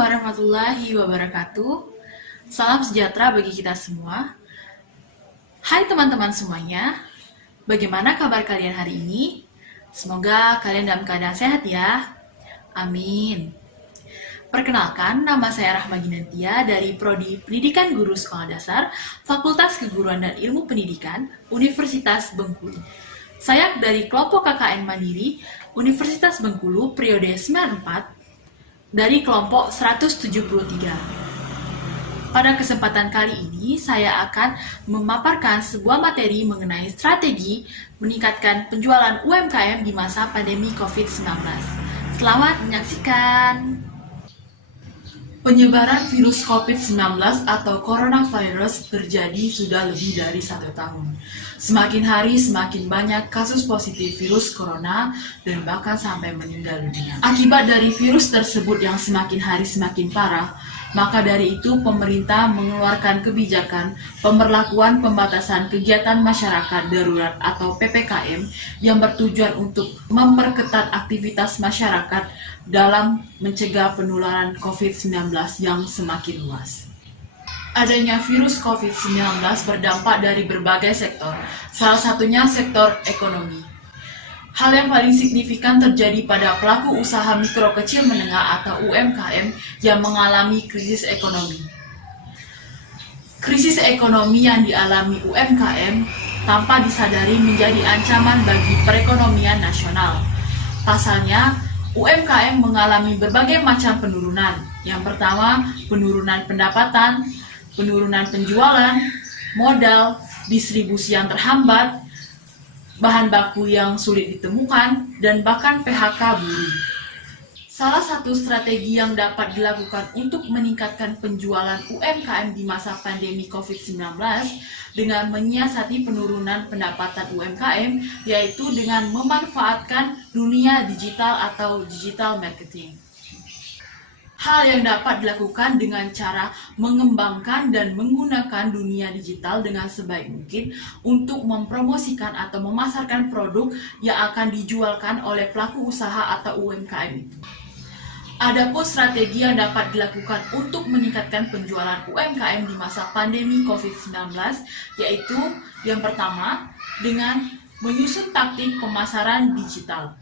warahmatullahi wabarakatuh. Salam sejahtera bagi kita semua. Hai teman-teman semuanya, bagaimana kabar kalian hari ini? Semoga kalian dalam keadaan sehat ya. Amin. Perkenalkan, nama saya Rahma Ginantia dari Prodi Pendidikan Guru Sekolah Dasar, Fakultas Keguruan dan Ilmu Pendidikan, Universitas Bengkulu. Saya dari kelompok KKN Mandiri, Universitas Bengkulu, periode 94, dari kelompok 173. Pada kesempatan kali ini, saya akan memaparkan sebuah materi mengenai strategi meningkatkan penjualan UMKM di masa pandemi COVID-19. Selamat menyaksikan! Penyebaran virus COVID-19 atau coronavirus terjadi sudah lebih dari 1 tahun. Semakin hari semakin banyak kasus positif virus corona dan bahkan sampai meninggal dunia. Akibat dari virus tersebut yang semakin hari semakin parah, maka dari itu pemerintah mengeluarkan kebijakan pemberlakuan pembatasan kegiatan masyarakat darurat atau PPKM yang bertujuan untuk memperketat aktivitas masyarakat dalam mencegah penularan COVID-19 yang semakin luas. Adanya virus COVID-19 berdampak dari berbagai sektor, salah satunya sektor ekonomi. Hal yang paling signifikan terjadi pada pelaku usaha mikro kecil menengah atau UMKM yang mengalami krisis ekonomi. Krisis ekonomi yang dialami UMKM tanpa disadari menjadi ancaman bagi perekonomian nasional. Pasalnya, UMKM mengalami berbagai macam penurunan. Yang pertama, penurunan pendapatan, penurunan penjualan, modal, distribusi yang terhambat, bahan baku yang sulit ditemukan, dan bahkan PHK buruh. Salah satu strategi yang dapat dilakukan untuk meningkatkan penjualan UMKM di masa pandemi COVID-19 dengan menyiasati penurunan pendapatan UMKM, yaitu dengan memanfaatkan dunia digital atau digital marketing. Hal yang dapat dilakukan dengan cara mengembangkan dan menggunakan dunia digital dengan sebaik mungkin untuk mempromosikan atau memasarkan produk yang akan dijualkan oleh pelaku usaha atau UMKM itu. Adapun strategi yang dapat dilakukan untuk meningkatkan penjualan UMKM di masa pandemi COVID-19 yaitu yang pertama dengan menyusun taktik pemasaran digital.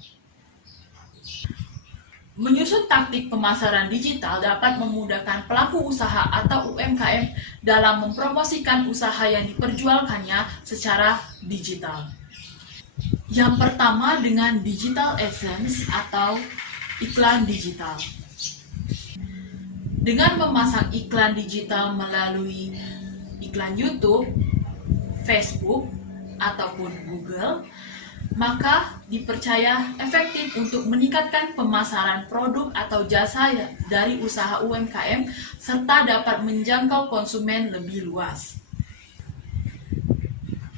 Menyusun taktik pemasaran digital dapat memudahkan pelaku usaha atau UMKM dalam mempromosikan usaha yang diperjualkannya secara digital. Yang pertama dengan digital AdSense atau iklan digital. Dengan memasang iklan digital melalui iklan YouTube, Facebook, ataupun Google, maka dipercaya efektif untuk meningkatkan pemasaran produk atau jasa dari usaha UMKM serta dapat menjangkau konsumen lebih luas.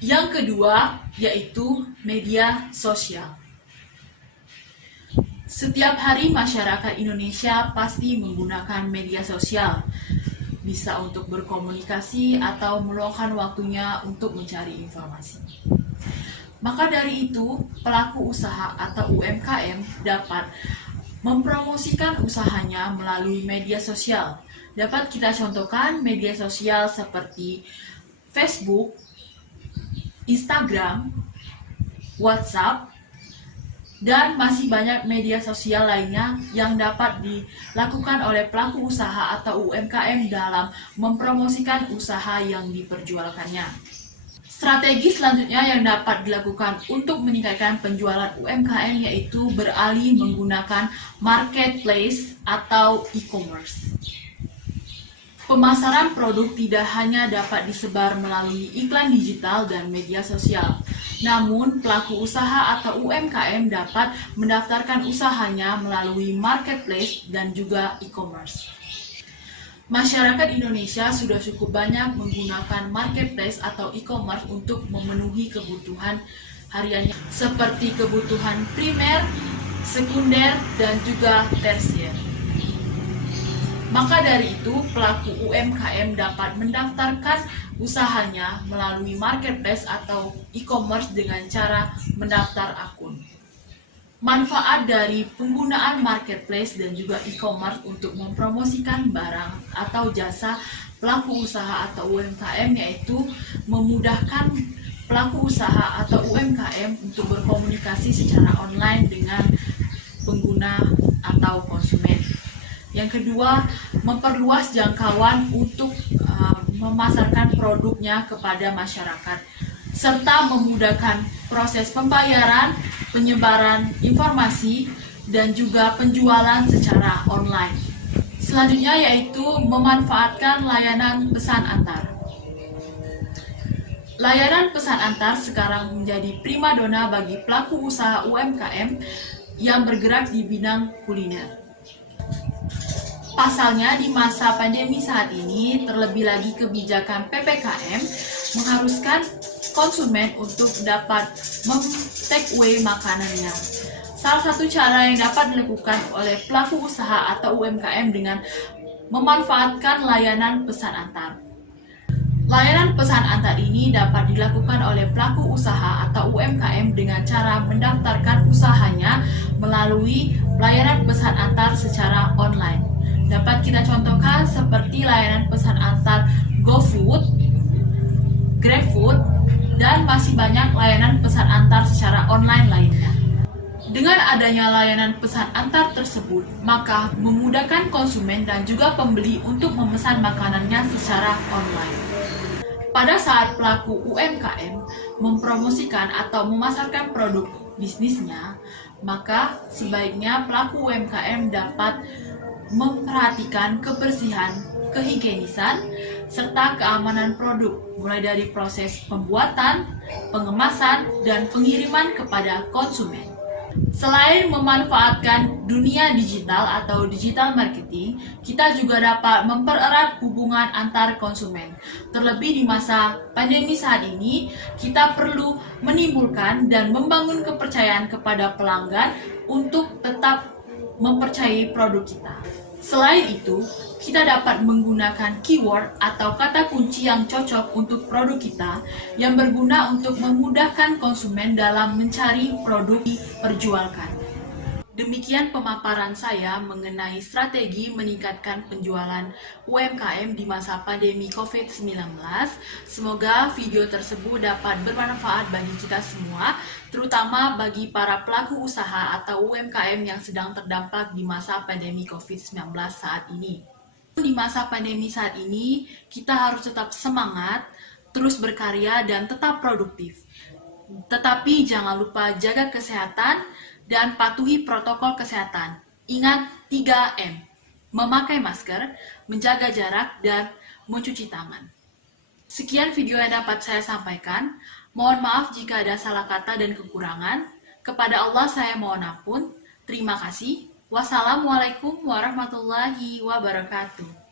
Yang kedua yaitu media sosial. Setiap hari masyarakat Indonesia pasti menggunakan media sosial, bisa untuk berkomunikasi atau meluangkan waktunya untuk mencari informasi. Maka dari itu, pelaku usaha atau UMKM dapat mempromosikan usahanya melalui media sosial. Dapat kita contohkan media sosial seperti Facebook, Instagram, WhatsApp, dan masih banyak media sosial lainnya yang dapat dilakukan oleh pelaku usaha atau UMKM dalam mempromosikan usaha yang diperjualkannya. Strategi selanjutnya yang dapat dilakukan untuk meningkatkan penjualan UMKM yaitu beralih menggunakan marketplace atau e-commerce. Pemasaran produk tidak hanya dapat disebar melalui iklan digital dan media sosial, namun pelaku usaha atau UMKM dapat mendaftarkan usahanya melalui marketplace dan juga e-commerce. Masyarakat Indonesia sudah cukup banyak menggunakan marketplace atau e-commerce untuk memenuhi kebutuhan hariannya seperti kebutuhan primer, sekunder, dan juga tersier. Maka dari itu, pelaku UMKM dapat mendaftarkan usahanya melalui marketplace atau e-commerce dengan cara mendaftar akun. Manfaat dari penggunaan marketplace dan juga e-commerce untuk mempromosikan barang atau jasa pelaku usaha atau UMKM yaitu memudahkan pelaku usaha atau UMKM untuk berkomunikasi secara online dengan pengguna atau konsumen. Yang kedua, memperluas jangkauan untuk memasarkan produknya kepada masyarakat, serta memudahkan proses pembayaran, penyebaran informasi, dan juga penjualan secara online. Selanjutnya yaitu memanfaatkan layanan pesan antar. Layanan pesan antar sekarang menjadi primadona bagi pelaku usaha UMKM yang bergerak di bidang kuliner. Pasalnya di masa pandemi saat ini, terlebih lagi kebijakan PPKM mengharuskan konsumen untuk dapat take away makanannya. Salah satu cara yang dapat dilakukan oleh pelaku usaha atau UMKM dengan memanfaatkan layanan pesan antar. Layanan pesan antar ini dapat dilakukan oleh pelaku usaha atau UMKM dengan cara mendaftarkan usahanya melalui layanan pesan antar secara online. Dapat kita contohkan seperti layanan pesan antar GoFood, GrabFood, dan masih banyak layanan pesan antar secara online lainnya. Dengan adanya layanan pesan antar tersebut, maka memudahkan konsumen dan juga pembeli untuk memesan makanannya secara online. Pada saat pelaku UMKM mempromosikan atau memasarkan produk bisnisnya, maka sebaiknya pelaku UMKM dapat memperhatikan kebersihan, kehigienisan, serta keamanan produk, mulai dari proses pembuatan, pengemasan, dan pengiriman kepada konsumen. Selain memanfaatkan dunia digital atau digital marketing, kita juga dapat mempererat hubungan antar konsumen. Terlebih di masa pandemi saat ini, kita perlu menimbulkan dan membangun kepercayaan kepada pelanggan untuk tetap mempercayai produk kita. Selain itu, kita dapat menggunakan keyword atau kata kunci yang cocok untuk produk kita yang berguna untuk memudahkan konsumen dalam mencari produk diperjualkan. Demikian pemaparan saya mengenai strategi meningkatkan penjualan UMKM di masa pandemi COVID-19. Semoga video tersebut dapat bermanfaat bagi kita semua, terutama bagi para pelaku usaha atau UMKM yang sedang terdampak di masa pandemi COVID-19 saat ini. Di masa pandemi saat ini, kita harus tetap semangat, terus berkarya, dan tetap produktif. Tetapi jangan lupa jaga kesehatan dan patuhi protokol kesehatan. Ingat 3M, memakai masker, menjaga jarak, dan mencuci tangan. Sekian video yang dapat saya sampaikan. Mohon maaf jika ada salah kata dan kekurangan. Kepada Allah saya mohon ampun. Terima kasih. Wassalamualaikum warahmatullahi wabarakatuh.